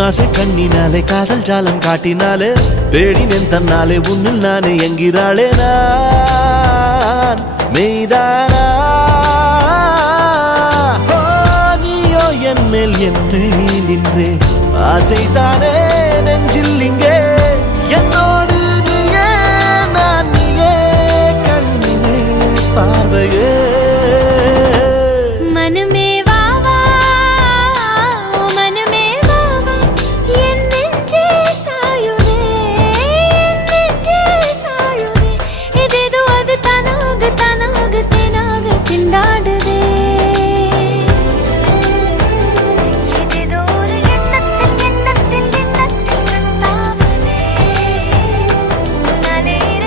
உன்னாசை கண்ணினாலே காதல் ஜாலம் காட்டினாலே தேடினேன் தன்னாலே உன்னில் நானே என்கிறாளே நான் மெய்தானா என் மேல் என்னை நின்றே ஆசைதானே நெஞ்சில் இங்கே